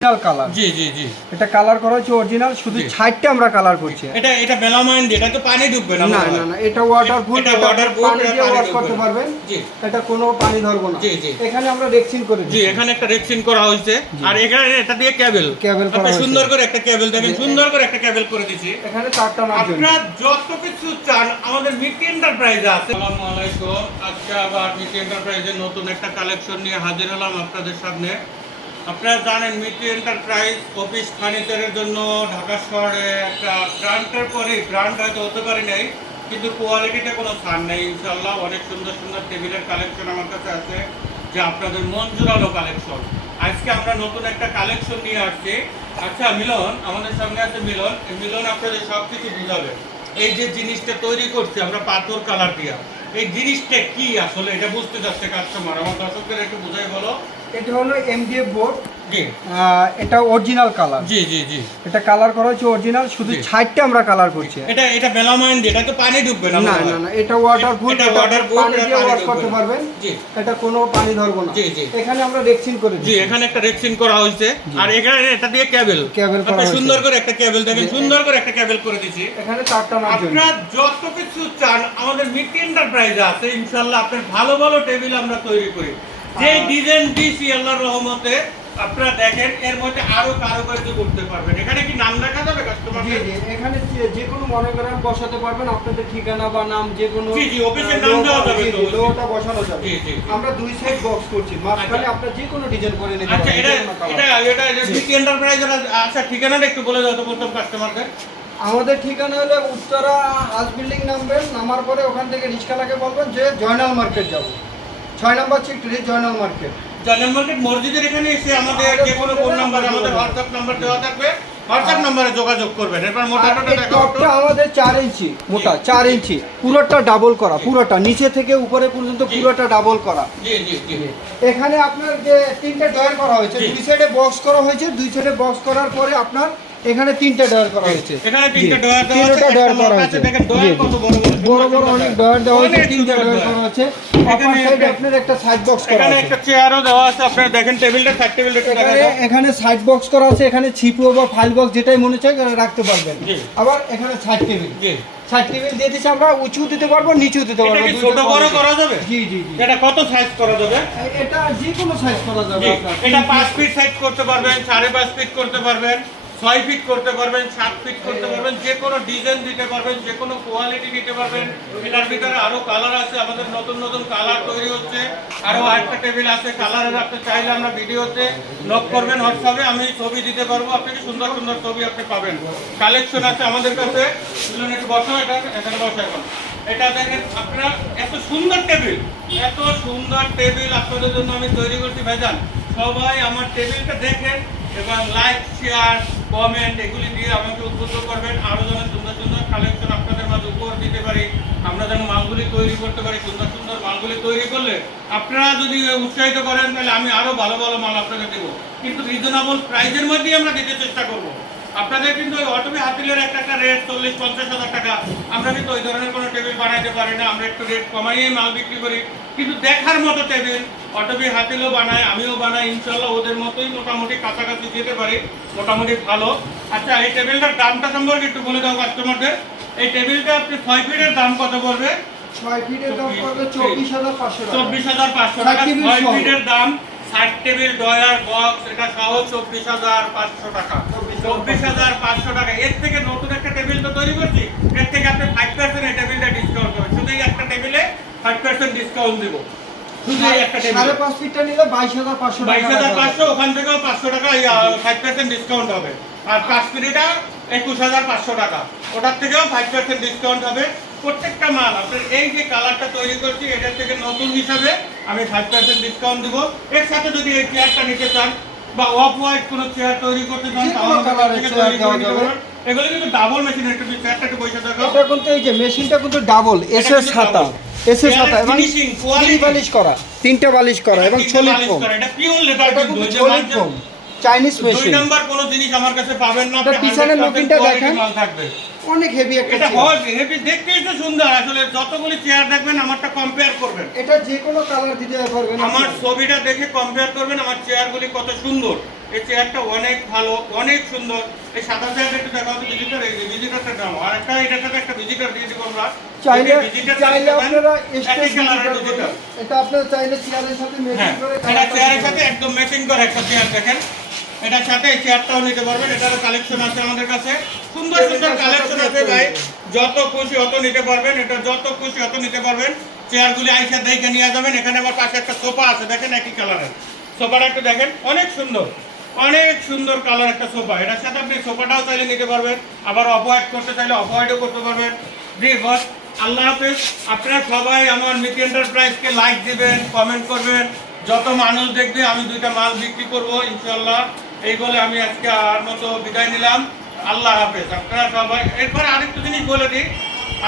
Original colour জি জি জি। এটা কালার করা হচ্ছে অরিজিনাল শুধু জি। আমরা কালার করছি। এটা এটা মেলামাইন এটা তো পানি ঢুকবে না না না এটা ওয়াটারপ্রুফ এটা এটা পানি দিয়ে ওয়াশ করতে পারবেন। জি। এটা কোনো পানি ধরবো না। জি, জি। এখানে আমরা রেক্সিন করে জি এখানে একটা রেক্সিন করা হয়েছে। আর এখানে এটা দিয়ে কেবল Cable করা সুন্দর করে একটা কেবল দেখেন সুন্দর করে একটা কেবল করে দিয়েছি এখানে আপনারা যত কিছু চান আমাদের মিটি এন্টারপ্রাইজ আছে। আসসালামু আলাইকুম। আজকে আবার মিটি এন্টারপ্রাইজের নতুন একটা কালেকশন নিয়ে হাজির হলাম আপনাদের সামনে। আপনারা জানেন মিটি এন্টারপ্রাইজ অফিস ফার্নিচারের জন্য ঢাকা শহরে একটা ব্র্যান্ডের পরে ব্র্যান্ড হয়তো হতে পারে নাই, কিন্তু কোয়ালিটিতে কোনো ছাড় নেই ইনশাল্লাহ অনেক সুন্দর সুন্দর টেবিলের কালেকশন আমার কাছে আছে, যে আপনাদের মন জুড়ানো কালেকশন আজকে আমরা নতুন একটা কালেকশন নিয়ে আসছি। আচ্ছা মিলন, আমাদের সামনে আছে মিলন। এই মিলন আপনাদের সব কিছু বুঝাবে। এই যে জিনিসটা তৈরি করছি, আমরা পাথর কালার দিয়া, এই জিনিসটা কি আসলে? এটা বুঝতে যাচ্ছে কাস্টমার আমার দর্শকদের একটু বুঝাই বলো। এটা হলো এমডিএফ বোর্ড এটা অরিজিনাল কালার জি জি জি। এটা কালার করা হচ্ছে অরিজিনাল শুধু আমরা কালার করছি। এটা এটা মেলামাইন এটা তো পানি ঢুকবে না না না এটা ওয়াটারপ্রুফ এটা পানি দিয়ে ওয়াশ করতে পারবেন। জি। এটা কোনো পানি ধরবো না। জি, জি। এখানে আমরা রেক্সিন করে জি এখানে একটা রেক্সিন করা হয়েছে। আর এখানে এটা দিয়ে কেবল Cable করা হয়েছে। সুন্দর করে একটা কেবল দেখেন সুন্দর করে একটা কেবল করে দিছি এখানে তারটা না আপনারা যত কিছু চান আমাদের মিটি এন্টারপ্রাইজ আছে ইনশাল্লাহ আপনার ভালো ভালো টেবিল আমরা তৈরি করি। যে ডিজাইন দিছি আল্লাহর রহমতে আপনারা দেখেন এর মধ্যে আরও কারুকার্য করতে পারবেন এখানে কি নাম দেখা যাবে জি জি এখানে যে- কোনো মনে করেন বসাতে পারবেন আপনাদের ঠিকানা বা নাম যে কোনো জি, জি, অফিসের নাম দেওয়া যাবে তো। লোটা বসানো যাবে জি, জি। আমরা দুই সাইড বক্স করছি মাঝখানে আচ্ছা। আপনার যে কোনো ডিজাইন করে নিতে পারবেন আচ্ছা এটা। এটা এটা। মিটি এন্টারপ্রাইজ আচ্ছা ঠিকানাটা একটু বলে দাও তো প্রথম কাস্টমারদের আমাদের ঠিকানা হলো উত্তরা হাউস বিল্ডিং নামবেন নামার পরে ওখান থেকে রিক্সালাকে বলবেন যে জয়নাল মার্কেট যাব ছয় নম্বর সেক্টরে জয়নাল মার্কেট। জয়নাল মার্কেট মসজিদের এখানে এসে আমাদের যে কোনো ফোন নাম্বার আমাদের হোয়াটসঅ্যাপ নাম্বার দেওয়া থাকবে। হোয়াটসঅ্যাপ নাম্বারে যোগাযোগ করবেন। এরপর মোটা টপটা আমাদের চার ইঞ্চি মোটা চার ইঞ্চি। পুরোটা ডাবল করা পুরোটা নিচে থেকে উপরে পর্যন্ত পুরোটা ডাবল করা। জি জি জি। এখানে আপনার যে তিনটে ডয়ার করা হয়েছে। দুই সাইডে বক্স করা হয়েছে দুই সাইডে বক্স করার পরে আপনার এখানে তিনটে ডয়ার করা হয়েছে। এখানে। তিনটা ডয়ার আছে তিনটা ডয়ার করা হয়েছে। আছে দেখেন ডয়ার কত বড় বড় বড় অনেক ডয়ার দেওয়া হয়েছে তিনটা ডয়ার। করা অপর এখানে সাইডে আপনার একটা সাইড বক্স করা এখানে আছে। একটা চেয়ারও দেওয়া আছে আপনারা দেখেন টেবিলটা সাইড টেবিলটা দেখা এখানে সাইড বক্স করা আছে এখানে ছিপিও বা ফাইল বক্স যেটাই মনে চায় রাখতে পারবেন। জি। আবার এখানে সাইড টেবিল জি। সাইড টেবিল দিয়ে দিচ্ছি আমরা উঁচু দিতে পারব নিচু দিতে পারব ছোট বড় করা যাবে? জি জি জি। এটা কত সাইজ করা যাবে? এটা যে কোনো সাইজ করা যাবে এটা ফিট সাইজ করতে পারবেন সাড়ে পাঁচ ফিট করতে পারবেন। ছয় ফিট করতে পারবেন, সাত ফিট করতে পারবেন, যে কোনো ডিজাইন দিতে পারবেন, যে কোনো কোয়ালিটি দিতে পারবেন। এটার ভিতরে আরও কালার আছে, আমাদের নতুন নতুন কালার তৈরি হচ্ছে। আরও আরেকটা টেবিল আছে কালারের আপনি চাইলে আমরা ভিডিওতে নক করবেন হোয়াটসঅ্যাপে, আমি ছবি দিতে পারব আপনাকে সুন্দর সুন্দর ছবি আপনি পাবেন। কালেকশন আছে আমাদের কাছে একটু বসো, এটা এখানে বসো এখন। এটা দেখেন, আপনারা এত সুন্দর টেবিল এত সুন্দর টেবিল আপনাদের জন্য আমি তৈরি করছি ভেজান সবাই আমার টেবিলটা দেখেন, এবং লাইক শেয়ার কমেন্ট এগুলি দিয়ে আমাকে উদ্বুদ্ধ করবেন। আরও যেন সুন্দর সুন্দর কালেকশন আপনাদের মাঝে উপহার দিতে পারি। আমরা যেন মালগুলি তৈরি করতে পারি, সুন্দর সুন্দর মালগুলি তৈরি করলে আপনারা যদি উৎসাহিত করেন, তাহলে আমি আরও ভালো ভালো মাল আপনাকে দেবো। কিন্তু রিজনেবল প্রাইজের মধ্যেই আমরা দিতে চেষ্টা করব। আপনাদের কিন্তু ওই অটোমি হাতিলের একটা একটা রেট চল্লিশ, পঞ্চাশ হাজার টাকা। আমরা কিন্তু ওই ধরনের কোনো টেবিল বানাইতে পারি না। আমরা একটু রেট কমাইয়েই মাল বিক্রি করি। কিন্তু দেখার মতো টেবিল অটোমি হাতিলও বানায় আমিও বানাই ইনশাল্লাহ ওদের মতোই মোটামুটি কাছাকাছি যেতে পারি মোটামুটি ভালো। আচ্ছা এই টেবিলটার দামটা সম্পর্কে একটু বলে দাও কাস্টমারদের এই টেবিলটা আপনি ছয় ফিটের দাম কত পড়বে? ছয় ফিটের দাম পড়বে চব্বিশ হাজার পাঁচশো চব্বিশ হাজার পাঁচশো টাকা। ছয় ফিটের দাম ষাট টেবিল ডয়ার বক্স এটা সহ চব্বিশ হাজার পাঁচশো টাকা। চব্বিশ হাজার পাঁচশো। টাকা। এর থেকে নতুন একটা টেবিল তো তৈরি করছি। এর থেকে আপনি ফাইভ পার্সেন্ট এই টেবিলটা ডিসকাউন্ট শুধু একটা টেবিলে ফাইভ পার্সেন্ট ডিসকাউন্ট দেবো। শুধু একটা টেবিল সাড়ে পাঁচ ফিটটা নিলে বাইশ হাজার পাঁচশো বাইশ টাকা হাজার রাখা পাঁচশো ওখান থেকেও পাঁচশো টাকা ফাইভ পার্সেন্ট ডিসকাউন্ট হবে। আর পাঁচ মিনিটা একুশ হাজার পাঁচশো টাকা। ওটার থেকেও ফাইভ পার্সেন্ট ডিসকাউন্ট হবে। প্রত্যেকটা মাল আপনার এই যে কালারটা তৈরি করছি এটার থেকে নতুন হিসাবে আমি ফাইভ পার্সেন্ট ডিসকাউন্ট দেবো। এর সাথে যদি এই চেয়ারটা নিতে চান বা অফ হোয়াইট কোনো চেয়ার তৈরি করতে চান যাবে। এগুলো কিন্তু ডাবল মেশিন একটু চেয়ারটা একটু পয়সা দেখাও। এটা কিন্তু এই যে মেশিনটা কিন্তু ডাবল এস এস কিন্তু হাতা double। এস এস হাতা এবং বালিশ করা। তিনটা বালিশ করা এবং তিনটে ফোম এটা পিওর লেদার কিন্তু ফোম চাইনিজ দুই নাম্বার কোনো জিনিস আমার কাছে পাবেন না আপনি পিছনের লুকিংটা দেখেন। থাকবে। অনেক হেভি একটা এটা চেয়ার হয় হেভি দেখতেই তো সুন্দর। আসলে যতগুলি চেয়ার দেখবেন আমারটা কম্পেয়ার করবেন। এটা যে কোনো কালার দিতে পারবেন আমার ছবিটা দেখে কম্পেয়ার করবেন আমার চেয়ারগুলি কত সুন্দর। এই চেয়ারটা অনেক ভালো অনেক সুন্দর। এই সাদা চেয়ারটা একটু দেখা হচ্ছে ভিজিটার এই ভিজিটারটা দাম আর একটা এটার সাথে একটা ভিজিটার দিয়ে দিব আমরা। চাইলে চাইলে আপনারা এটা আপনারা চাইলে চেয়ারের সাথে ম্যাচিং করে এটা চেয়ারের সাথে একদম ম্যাচিং করে একটা চেয়ার দেখেন। এটার সাথে চেয়ারটাও নিতে পারবেন, এটারও কালেকশন আছে আমাদের কাছে। সুন্দর সুন্দর কালেকশন আছে ভাই। যত খুশি অত নিতে পারবেন, এটা যত খুশি অত নিতে পারবেন। চেয়ারগুলি আইসা দেখে নিয়ে যাবেন, এখানে আমার পাশে একটা সোফা আছে, দেখেন একই কালারের সোফাটা একটু দেখেন, অনেক সুন্দর অনেক সুন্দর কালার একটা সোফা। এটার সাথে আপনি সোফাটাও চাইলে নিতে পারবেন, আবার অফ করতে চাইলে অফ করতে পারবেন। বস আল্লাহ হাফেজ। আপনারা সবাই আমার মিতি এন্টারপ্রাইজকে লাইক দিবেন কমেন্ট করবেন। যত মানুষ দেখবে, আমি দুইটা মাল বিক্রি করব ইনশাল্লাহ এই বলে আমি আজকে আর মতো বিদায় নিলাম। আল্লাহ হাফেজ। আপনারা সবাই এরপর আরেকটু জিনিস বলে দিই।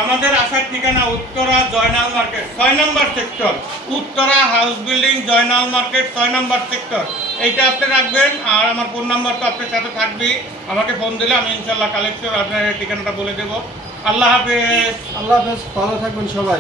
আমাদের আসার ঠিকানা উত্তরা জয়নাল মার্কেট, ছয় number sector. Uttara house building, Joynal market, ছয় নম্বর সেক্টর। এইটা আপনি রাখবেন, আর আমার ফোন নাম্বার তো আপনার সাথে থাকবেই। আমাকে ফোন দিলে আমি ইনশাল্লাহ কালেকশন আপনার ঠিকানাটা বলে দেবো। আল্লাহ হাফেজ। আল্লাহ হাফেজ, ভালো থাকবেন সবাই।